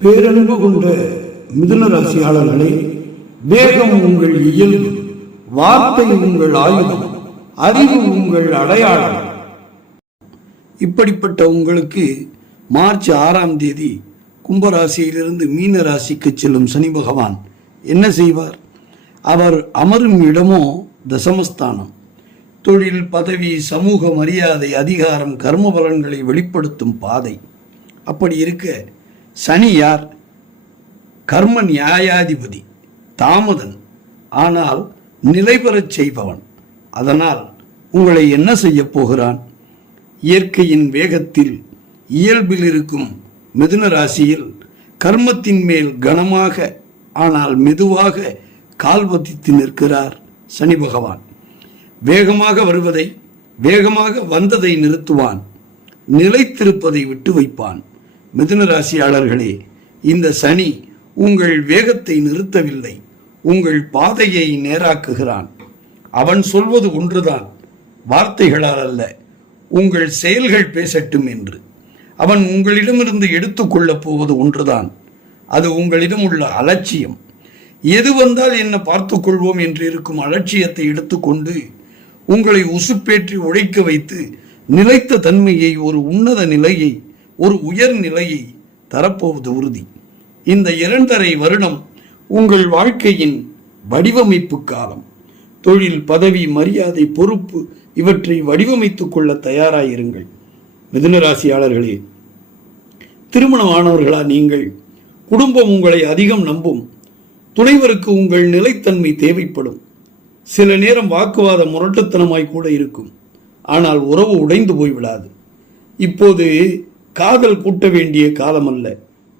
பேரன்பு கொண்ட மிதுன ராசியாளர்களே, வேகம் உங்கள் இயல்பு, வார்த்தை உங்கள் ஆயுதம், அறிவு உங்கள் அடையாளம். இப்படிப்பட்ட உங்களுக்கு மார்ச் 6ஆம் தேதி கும்பராசியிலிருந்து மீன ராசிக்கு செல்லும் சனி பகவான் என்ன செய்வார்? அவர் அமரும் இடமோ தசமஸ்தானம். தொழில், பதவி, சமூக மரியாதை, அதிகாரம், கர்ம பலன்களை வெளிப்படுத்தும் பாதை. அப்படி இருக்க சனி யார்? கர்ம நியாயாதிபதி, தாமதன், ஆனால் நிலை பெறச் செய்பவன். அதனால் உங்களை என்ன செய்ய போகிறான்? இயற்கையின் வேகத்தில் இயல்பில் இருக்கும் மிதுன ராசியில் கர்மத்தின் மேல் கனமாக ஆனால் மெதுவாக கால் பதித்து நிற்கிறார் சனி பகவான். வேகமாக வருவதை, வேகமாக வந்ததை நிறுத்துவான், நிலைத்திருப்பதை விட்டு வைப்பான். மிதுன ராசியாளர்களே, இந்த சனி உங்கள் வேகத்தை நிறுத்தவில்லை, உங்கள் பாதையை நேராக்குகிறான். அவன் சொல்வது ஒன்றுதான், வார்த்தைகளால் அல்ல, உங்கள் செயல்கள் பேசட்டும் என்று. அவன் உங்களிடமிருந்து எடுத்துக்கொள்ளப் போவது ஒன்றுதான், அது உங்களிடம் உள்ள அலட்சியம். எது வந்தால் என்ன பார்த்து கொள்வோம் என்று இருக்கும் அலட்சியத்தை எடுத்துக்கொண்டு உங்களை உசுப்பேற்றி உழைக்க வைத்து நிலைத்த தன்மையை, ஒரு உன்னத நிலையை, ஒரு உயர் நிலையை தரப்போவது உறுதி. இந்த 2.5 வருடம் உங்கள் வாழ்க்கையின் வடிவமைப்பு காலம். தொழில், பதவி, மரியாதை, பொறுப்பு இவற்றை வடிவமைத்துக் கொள்ள தயாராயிருங்கள். மிதுனராசியாளர்களே, திருமணமானவர்களா நீங்கள்? குடும்பம் உங்களை அதிகம் நம்பும். துணைவருக்கு உங்கள் நிலைத்தன்மை தேவைப்படும். சில நேரம் வாக்குவாத முரட்டுத்தனமாய் கூட இருக்கும். ஆனால் உறவு உடைந்து போய்விடாது. இப்போது காதல் கூட்ட வேண்டிய காலம் அல்ல,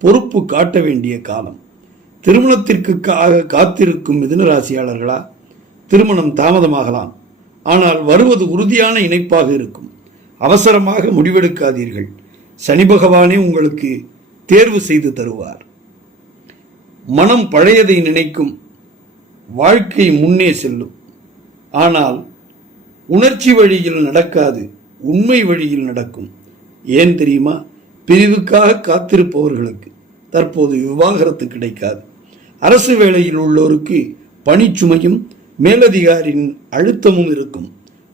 பொறுப்பு காட்ட வேண்டிய காலம். திருமணத்திற்கு காத்திருக்கும் மிதுனராசியாளர்களா, திருமணம் தாமதமாகலாம், ஆனால் வருவது உறுதியான இணைப்பாக இருக்கும். அவசரமாக முடிவெடுக்காதீர்கள். சனி பகவானே உங்களுக்கு தேர்வு செய்து தருவார். மனம் பழையதை நினைக்கும், வாழ்க்கை முன்னே செல்லும். ஆனால் உணர்ச்சி வழியில் நடக்காது, உண்மை வழியில் நடக்கும். ஏன் தெரியுமா? பிரிவுக்காக காத்திருப்பவர்களுக்கு தற்போது விவாகரத்து கிடைக்காது. அரசு வேலையில் உள்ளோருக்கு பணிச்சுமையும் மேலதிகாரியின் அழுத்தமும் இருக்கும்.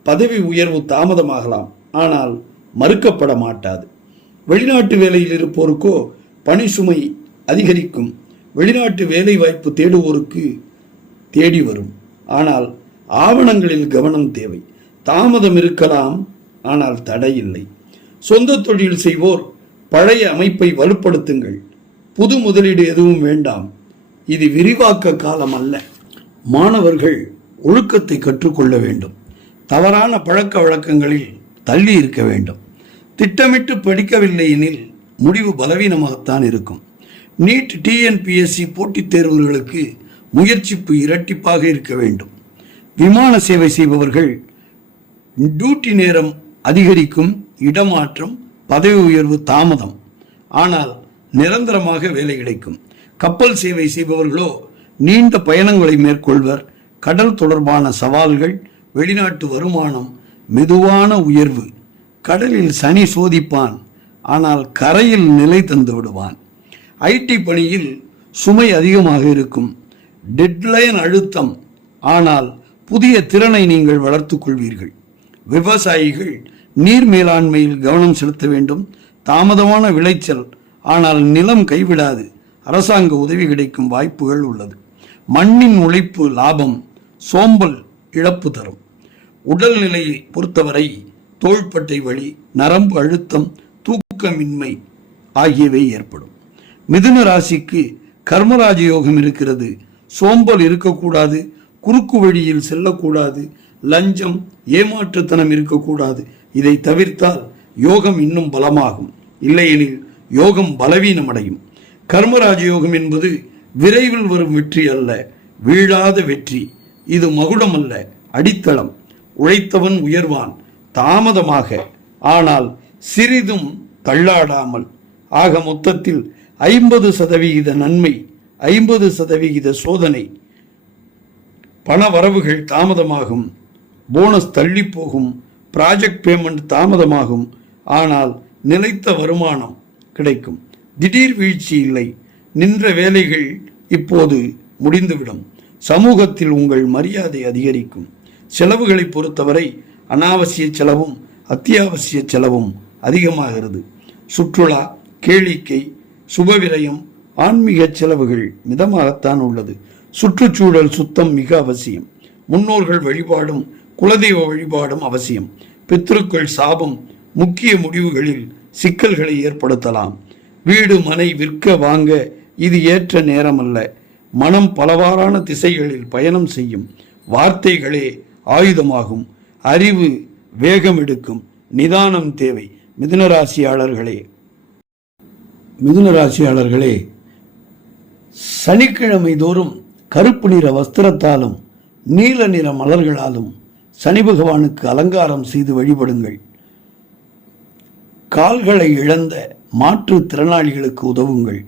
பதவி உயர்வு தாமதமாகலாம், ஆனால் மறுக்கப்பட மாட்டாது. வெளிநாட்டு வேலையில் இருப்போருக்கோ பணி சுமை அதிகரிக்கும். வெளிநாட்டு வேலை வாய்ப்பு தேடுவோருக்கு தேடி வரும். ஆனால் ஆவணங்களில் கவனம் தேவை. தாமதம் இருக்கலாம், ஆனால் தடையில்லை. சொந்த தொழில் செய்வோர் பழைய அமைப்பை வலுப்படுத்துங்கள். புது முதலீடு எதுவும் வேண்டாம். இது விரிவாக்க காலம் அல்ல. மாணவர்கள் ஒழுக்கத்தை கற்றுக்கொள்ள வேண்டும். தவறான பழக்க வழக்கங்களில் தள்ளி இருக்க வேண்டும். திட்டமிட்டு படிக்கவில்லை எனில் முடிவு பலவீனமாகத்தான் இருக்கும். நீட், டிஎன்பிஎஸ்சி போட்டித் தேர்வுகளுக்கு முயற்சிப்பு இரட்டிப்பாக இருக்க வேண்டும். விமான சேவை செய்பவர்கள் டியூட்டி நேரம் அதிகரிக்கும், இடமாற்றம், பதவி உயர்வு தாமதம், ஆனால் நிரந்தரமாக வேலை கிடைக்கும். கப்பல் சேவை செய்பவர்களோ நீண்ட பயணங்களை மேற்கொள்வர். கடல் தொடர்பான சவால்கள், வெளிநாட்டு வருமானம், மெதுவான உயர்வு. கடலில் சனி சோதிப்பான், ஆனால் கரையில் நிலை தந்து விடுவான். ஐடி பணியில் சுமை அதிகமாக இருக்கும். டெட்லைன் அழுத்தம், ஆனால் புதிய திறனை நீங்கள் வளர்த்துக் கொள்வீர்கள். விவசாயிகள் நீர் மேலாண்மையில் கவனம் செலுத்த வேண்டும். தாமதமான விளைச்சல், ஆனால் நிலம் கைவிடாது. அரசாங்க உதவி கிடைக்கும் வாய்ப்புகள் உள்ளது. மண்ணின் உழைப்பு லாபம், சோம்பல் இழப்பு தரும். உடல்நிலையை பொறுத்தவரை தோள்பட்டை வலி, நரம்பு அழுத்தம், தூக்கமின்மை ஆகியவை ஏற்படும். மிதுன ராசிக்கு கர்மராஜ யோகம் இருக்கிறது. சோம்பல் இருக்கக்கூடாது, குறுக்கு வழியில் செல்லக்கூடாது, லஞ்சம், ஏமாற்றுத்தனம் இருக்கக்கூடாது. இதை தவிர்த்தால் யோகம் இன்னும் பலமாகும். இல்லையெனில் யோகம் பலவீனமடையும். கர்மராஜ யோகம் என்பது விரைவில் வரும் வெற்றி அல்ல, வீழாத வெற்றி. இது மகுடம் அல்ல, அடித்தளம். உழைத்தவன் உயர்வான், தாமதமாக, ஆனால் சிறிதும் தள்ளாடாமல். ஆக மொத்தத்தில் 50% நன்மை, 50% சோதனை. பண வரவுகள் தாமதமாகும், போனஸ் தள்ளி போகும், ப்ராஜெக்ட் பேமெண்ட் தாமதமாகும், ஆனால் நிலைத்த வருமானம் கிடைக்கும். திடீர் வீழ்ச்சி இல்லை, நின்ற வேலைகள் இப்போது முடிந்துவிடும். சமூகத்தில் உங்கள் மரியாதை அதிகரிக்கும். செலவுகளை பொறுத்தவரை அனாவசிய செலவும் அத்தியாவசிய செலவும் அதிகமாகிறது. சுற்றுலா, கேளிக்கை, சுபவிரயம், ஆன்மீக செலவுகள் மிதமாகத்தான் உள்ளது. சுற்றுச்சூழல் சுத்தம் மிக அவசியம். முன்னோர்கள் வழிபாடும் குலதெய்வ வழிபாடும் அவசியம். பித்ருக்கள் சாபம் முக்கிய முடிவுகளில் சிக்கல்களை ஏற்படுத்தலாம். வீடு மனை விற்க வாங்க இது ஏற்ற நேரமல்ல. மனம் பலவாறான திசைகளில் பயணம் செய்யும். வார்த்தைகளே ஆயுதமாகும். அறிவு வேகம் எடுக்கும். நிதானம் தேவை. மிதுனராசியாளர்களே, சனிக்கிழமை தோறும் கருப்பு நிற வஸ்திரத்தாலும் நீல நிற மலர்களாலும் சனி பகவானுக்கு அலங்காரம் செய்து வழிபடுங்கள். கால்களை இழந்த மாற்றுத்திறனாளிகளுக்கு உதவுங்கள்.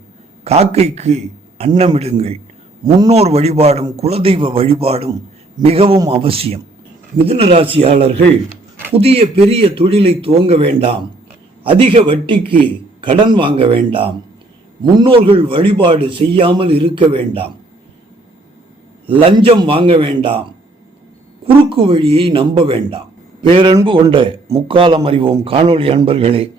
காக்கைக்கு அன்னமிடுங்கள். முன்னோர் வழிபாடும் குலதெய்வ வழிபாடும் மிகவும் அவசியம். மிதுன ராசியாளர்கள் புதிய பெரிய தொழிலை துவங்க வேண்டாம். அதிக வட்டிக்கு கடன் வாங்க வேண்டாம். முன்னோர்கள் வழிபாடு செய்யாமல் இருக்க வேண்டாம். லஞ்சம் வாங்க வேண்டாம். குறுக்கு வழியை நம்ப வேண்டாம். பேரன்பு கொண்ட முக்காலம் அறிவோம் காணொளி அன்பர்களே,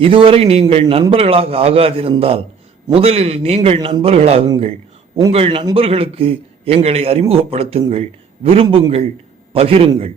இதுவரை நீங்கள் நண்பர்களாக ஆகாதிருந்தால் முதலில் நீங்கள் நண்பர்களாகுங்கள். உங்கள் நண்பர்களுக்கு எங்களை அறிமுகப்படுத்துங்கள். விரும்புங்கள், பகிருங்கள்.